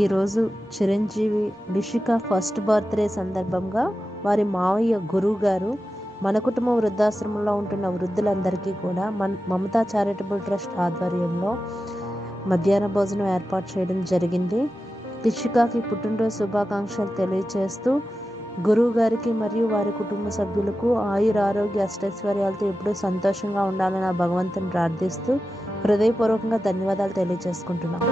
ఈరోజు Chiranjeevi Rishika first birthday సందర్భంగా వారి మావయ్య గురువు గారు మన కుటుంబ వృద్ధాశ్రమంలో ఉంటున్న వృద్ధులందరికీ కూడా మమతా చారిటబుల్ ట్రస్ట్ ఆధ్వర్యంలో మధ్యాహ్న భోజనం ఏర్పాటు చేయడం జరిగింది. రిషికకి పుట్టినరోజు శుభాకాంక్షలు తెలియజేస్తూ గురువు గారికి మరియు వారి కుటుంబ సభ్యులకు ఆయుర ఆరోగ్య అష్టైశ్వర్యాలతో ఎప్పుడూ సంతోషంగా ఉండాలని ఆ భగవంతుని ప్రార్థిస్తూ హృదయపూర్వకంగా ధన్యవాదాలు తెలియజేసుకుంటున్నాం.